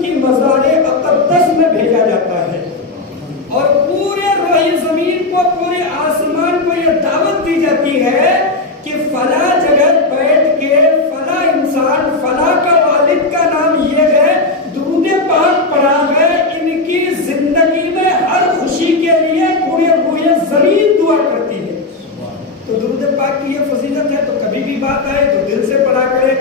ان کی مزار اقدس میں بھیجا جاتا ہے، اور پورے روئے زمین کو، پورے آسمان کو یہ دعوت دی جاتی ہے کہ فلاں جگہ بیٹھ کے فلاں انسان، فلاں کا والد کا نام یہ ہے، درود پاک پڑھا ہے، ان کی زندگی میں ہر خوشی کے لیے پورے روئے زمین دعا کرتی ہے۔ تو درود پاک کی یہ فضیلت ہے، تو کبھی بھی بات آئے تو دل سے پڑھا کرے۔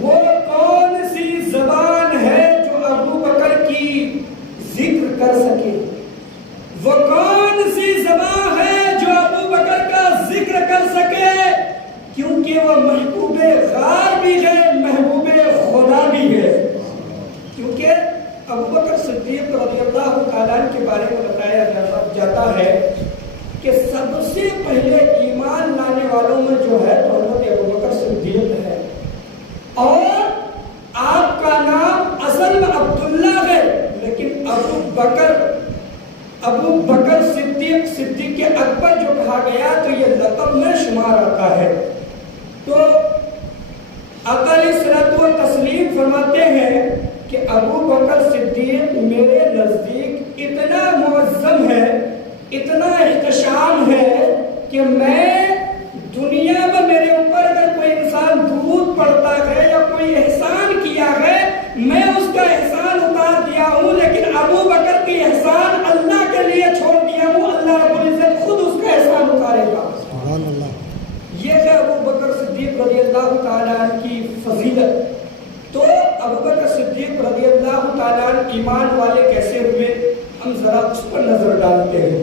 وہ کون سی زبان ہے جو ابو بکر کی ذکر کر سکے؟ وہ کون سی زبان ہے جو ابو بکر کا ذکر کر سکے؟ کیونکہ وہ محبوب غار بھی ہے، محبوب خدا بھی ہے۔ کیونکہ ابو بکر صدیق رضی اللہ تعالیٰ کے بارے میں بتایا جاتا ہے کہ سب سے پہلے ایمان لانے والوں میں جو ہے تو حضرت ابو بکر صدیق ہے، اور آپ کا نام اصل میں عبداللہ ہے، لیکن ابو بکر صدیق اکبر جو کہا گیا تو یہ لقب میں شمار آتا ہے۔ تو آقا علیہ الصلوۃ والتسلیم فرماتے ہیں کہ ابو بکر صدیق میرے نزدیک اتنا معظم ہے، اتنا احتشام ہے کہ میں دنیا میں میرے اوپر اگر کوئی انسان درود پڑھتا ہے یا کوئی احسان کیا ہے، میں اس کا احسان اتار دیا ہوں، لیکن ابو بکر کی احسان اللہ کے لیے چھوڑ دیا ہوں، اللہ رب العزت خود اس کا احسان اتارے گا۔ سبحان اللہ۔ یہ ہے ابو بکر صدیق رضی اللہ تعالیٰ عنہ کی فضیلت۔ تو ابو بکر صدیق رضی اللہ تعالیٰ عنہ ایمان والے کیسے ہوئے، ہم ذرا اس پر نظر ڈالتے ہیں۔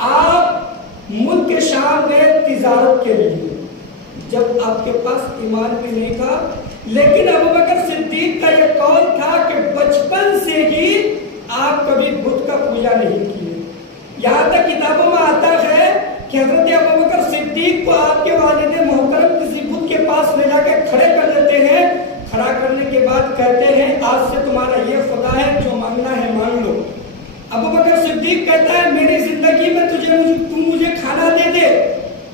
آپ ملک شام گئے تجارت کے لیے، جب آپ کے پاس ایمان بھی نہیں تھا، لیکن ابو بکر صدیق کا یہ قول تھا کہ بچپن سے ہی آپ کبھی بت کا پوجا نہیں کیے۔ یہاں تک کتابوں میں آتا ہے کہ حضرت ابو بکر صدیق کو آپ کے والد محترم کسی بت کے پاس لے جا کے کھڑے کر دیتے ہیں، کھڑا کرنے کے بعد کہتے ہیں آج سے تمہارا یہ خدا ہے، جو مانگنا ہے مانگ لو۔ ابو بکر صدیق کہتا ہے میری زندگی میں تم مجھے کھانا دے دے،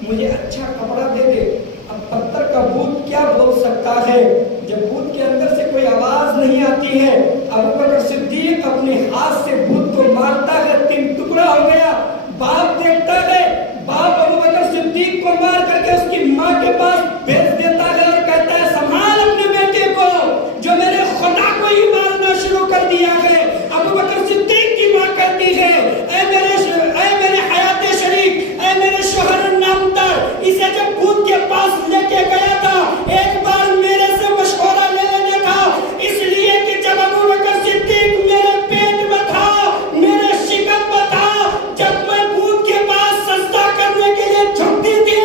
مجھے اچھا کپڑا دے دے، اب پتھر کا بت کیا بول سکتا ہے جب بت کے اندر سے کوئی آواز نہیں آتی ہے۔ ابو بکر صدیق اپنے ہاتھ سے بت کو مارتا ہے، 3 ٹکڑا ہو گیا۔ باپ دیکھتا ہے، باپ ابو بکر صدیق کو مار کر کے اس کی ماں کے پاس بھیج دیتا ہے اور کہتا ہے سنبھال اپنے بیٹے کو جو میرے خدا کو ہی مارنا شروع کر دیا ہے۔ ابو بکر صدیق کی ماں کہتی ہے اے میرے حیات شریک، اے میرے شوہر نامدار، اسے جب بت کے پاس لے کے گیا تھا ایک بار میرے سے مشورہ لے لینے کا، اس لیے کہ جب ابو بکر صدیق میرے پیٹ میں تھا، میرے شکم میں تھا، جب میں بت کے پاس سجدہ کرنے کے لیے جھکتی تھی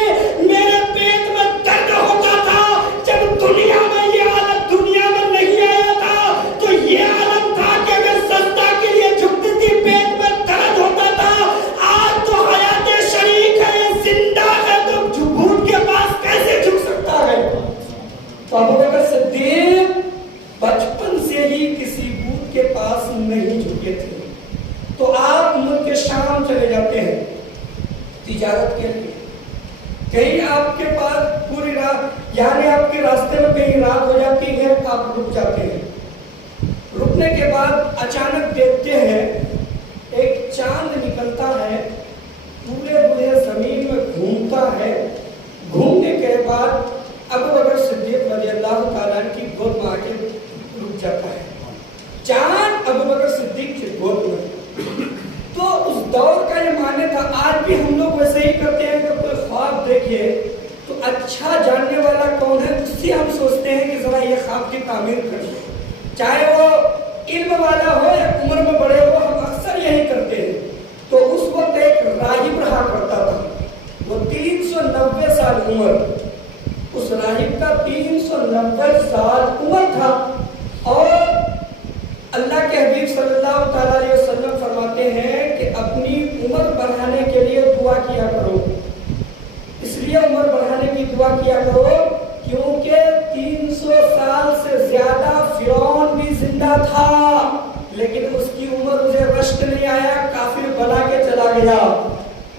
میرے پیٹ میں درد ہوتا تھا۔ جب دنیا میں یہ عالم دنیا میں نہیں آیا تھا تو یہ عالم تھا کہ اگر سجدہ کے لیے جھکتی تھی پیٹ میں درد ہوتا تھا۔ آج تو حیات شریک ہے، زندہ ہے، تو بت کے پاس کیسے جھک سکتا ہے؟ تو ابو بکر صدیق بچپن سے ہی کسی بت کے پاس نہیں جھکے تھے۔ تو آپ ملک شام چلے جاتے ہیں تجارت کے لیے، کہیں آپ کے پاس پوری رات، یعنی آپ کے راستے میں کہیں رات ہو جاتی ہے، آپ رک جاتے ہیں۔ رکنے کے بعد اچانک دیکھتے ہیں ایک چاند نکلتا ہے، پورے پورے زمین میں گھومتا ہے، گھومنے کے بعد ابو بکر صدیق رضی اللہ تعالیٰ کی گود میں آ کے رک جاتا ہے۔ چاند ابو بکر صدیق کی گود میں۔ تو اس دور کا یہ معنی تھا، آج بھی ہم لوگ ویسے ہی کرتے ہیں کہ کوئی خواب دیکھیے تو اچھا جاننے والا کون ہے اس سے ہم سوچتے ہیں کہ ذرا یہ خواب کی تعمیر کر لیں، چاہے وہ علم والا ہو یا عمر میں بڑے ہو، ہم اکثر یہی کرتے ہیں۔ تو اس وقت ایک راہب رہا کرتا تھا، وہ 390 سال عمر، اس راہب کا 390 سال عمر تھا، اور اللہ کے حبیب صلی اللہ تعالیٰ علیہ وسلم فرماتے ہیں کہ اپنی عمر بڑھانے کے لیے دعا کیا کرو۔ اس لیے عمر بڑھانے کی دعا کیا کرو کیونکہ 300 سال سے زیادہ فرعون بھی زندہ تھا، لیکن اس کی عمر اسے رشک نہیں آیا، کافر بنا کے چلا گیا۔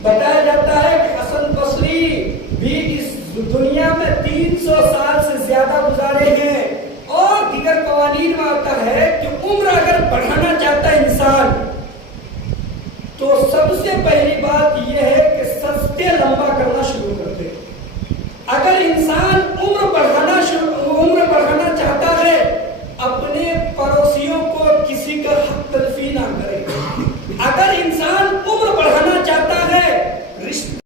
بتایا جاتا ہے کہ حسن بصری بھی اس دنیا میں 300 سال سے زیادہ گزارے ہیں، اور دیگر قوانین میں آتا ہے تو سب سے پہلی بات یہ ہے کہ سستے لمبا کرنا شروع کرتے. اگر انسان